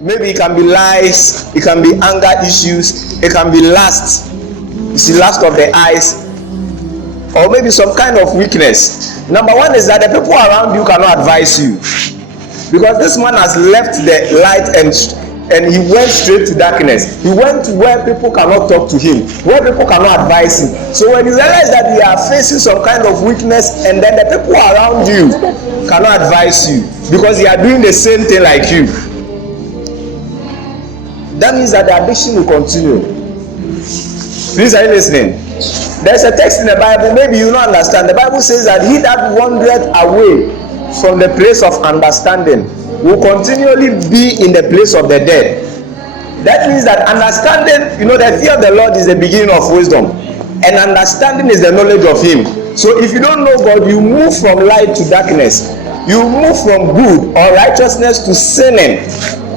Maybe it can be lies, it can be anger issues, it can be lust. You see, lust of the eyes, or maybe some kind of weakness. Number one is that the people around you cannot advise you, because this man has left the light and he went straight to darkness. He went to where people cannot talk to him, where people cannot advise him. So when you realize that you are facing some kind of weakness, and then the people around you cannot advise you because they are doing the same thing like you, that means that the addiction will continue. Please, are you listening? There's a text in the Bible, maybe you don't understand. The Bible says that he that wandereth away from the place of understanding will continually be in the place of the dead. That means that understanding, the fear of the Lord is the beginning of wisdom, and understanding is the knowledge of him. So if you don't know God, you move from light to darkness. You move from good or righteousness to sinning.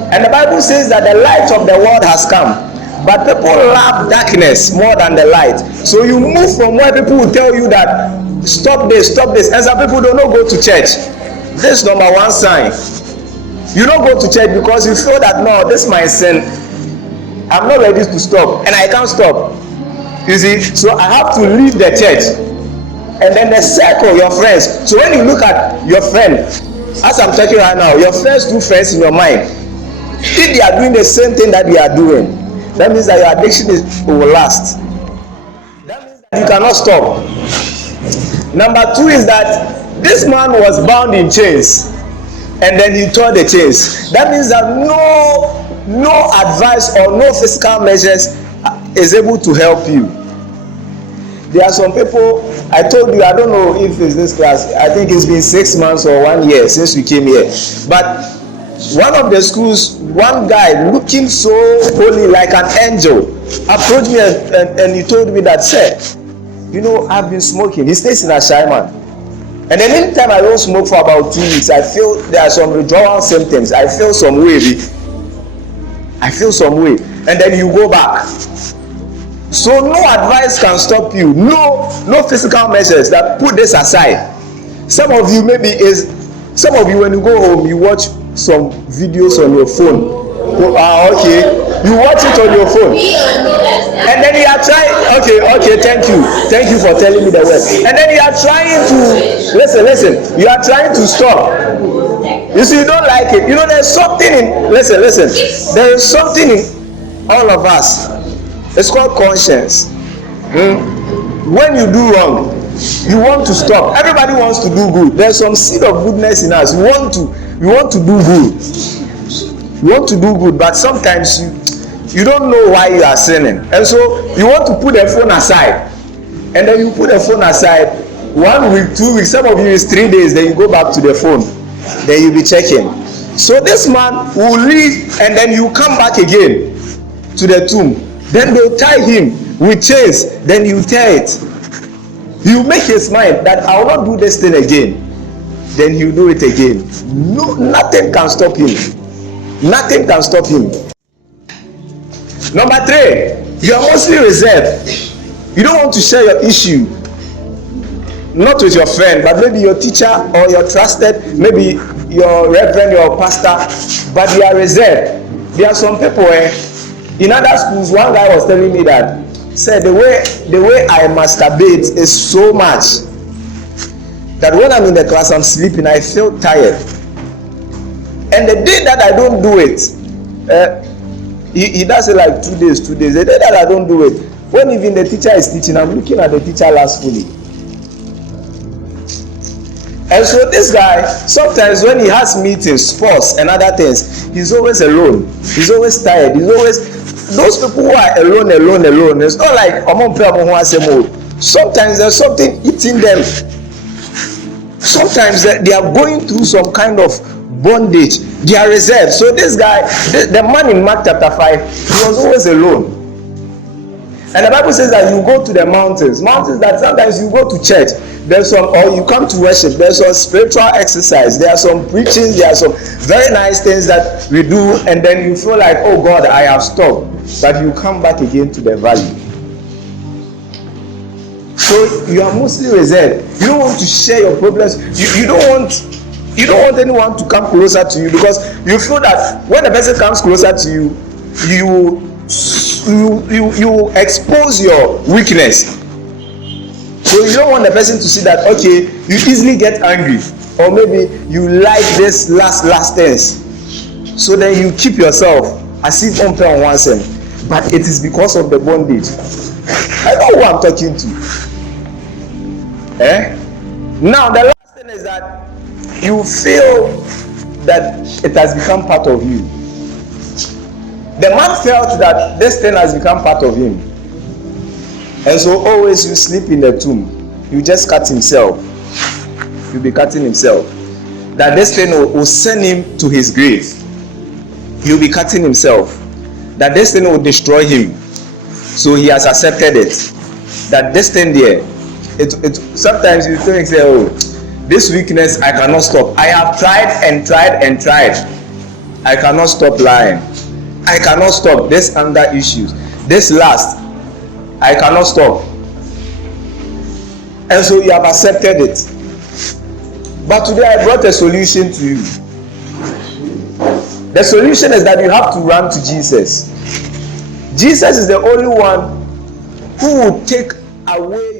And the Bible says that the light of the world has come, but people love darkness more than the light. So you move from where people will tell you that stop this, and some people don't go to church. This is number one sign. You don't go to church because you feel that, no, this is my sin, I'm not ready to stop, and I can't stop. You see, so I have to leave the church. And then the circle, your friends. So when you look at your friend, as I'm talking right now, your first two friends in your mind, if they are doing the same thing that they are doing, that means that your addiction will last. That means that you cannot stop. Number two is that this man was bound in chains, and then he tore the chains. That means that no advice or no physical measures is able to help you. There are some people, I told you, I don't know if it's this class, I think it's been 6 months or 1 year since we came here, but one of the schools, one guy looking so holy like an angel approached me and he told me that, sir, I've been smoking. He stays in Ashaiman. And then anytime I don't smoke for about 2 weeks, I feel there are some withdrawal symptoms. I feel some way. And then you go back. So no advice can stop you. No physical measures. That put this aside. Some of you when you go home, you watch some videos on your phone. Okay, you watch it on your phone, and then you are trying. Okay, thank you for telling me the word. And then you are trying to listen. You are trying to stop. You see, you don't like it. There's something in. Listen. There is something in all of us. It's called conscience. When you do wrong, you want to stop. Everybody wants to do good. There's some seed of goodness in us. You want to do good. You want to do good, but sometimes you don't know why you are sinning, and so you want to put the phone aside, and then you put the phone aside 1 week, 2 weeks. Some of you is 3 days. Then you go back to the phone. Then you'll be checking. So this man will leave, and then you come back again to the tomb. Then they'll tie him with chains. Then you tear it. He'll make his mind that I will not do this thing again. Then he'll do it again. No, nothing can stop him. Nothing can stop him. Number 3, you are mostly reserved. You don't want to share your issue, not with your friend, but maybe your teacher or your trusted, maybe your reverend, your pastor, but you are reserved. There are some people in other schools. One guy was telling me that, said the way I masturbate is so much that when I'm in the class, I'm sleeping, I feel tired. And the day that I don't do it, he does it like 2 days. The day that I don't do it, when even the teacher is teaching, I'm looking at the teacher lustfully. And so this guy, sometimes when he has meetings, sports and other things, he's always alone. He's always tired. Those people who are alone. It's not like sometimes there's something eating them. Sometimes they are going through some kind of bondage. They are reserved. So this guy, the man in Mark chapter 5, he was always alone. And the Bible says that you go to the mountains that sometimes you go to church, or you come to worship, there's some spiritual exercise, there are some preaching, there are some very nice things that we do, and then you feel like, oh God, I have stopped. But you come back again to the valley. So you are mostly reserved. You don't want to share your problems. You don't want You don't want anyone to come closer to you because you feel that when the person comes closer to you, you expose your weakness. So you don't want the person to see that, okay, you easily get angry, or maybe you like this last tense. So then you keep yourself as if on one side, but it is because of the bondage. I know who I'm talking to. Now the last thing is that you feel that it has become part of you. The man felt that this thing has become part of him, and so always you sleep in the tomb, you just cut himself. You'll be cutting himself. That this thing will send him to his grave. He'll be cutting himself. That this thing will destroy him. So he has accepted it. That this thing there, it sometimes you think, say, oh, this weakness I cannot stop. I have tried and tried and tried. I cannot stop lying. I cannot stop this anger issues. This last, I cannot stop. And so you have accepted it. But today I brought a solution to you. The solution is that you have to run to Jesus. Jesus is the only one who will take away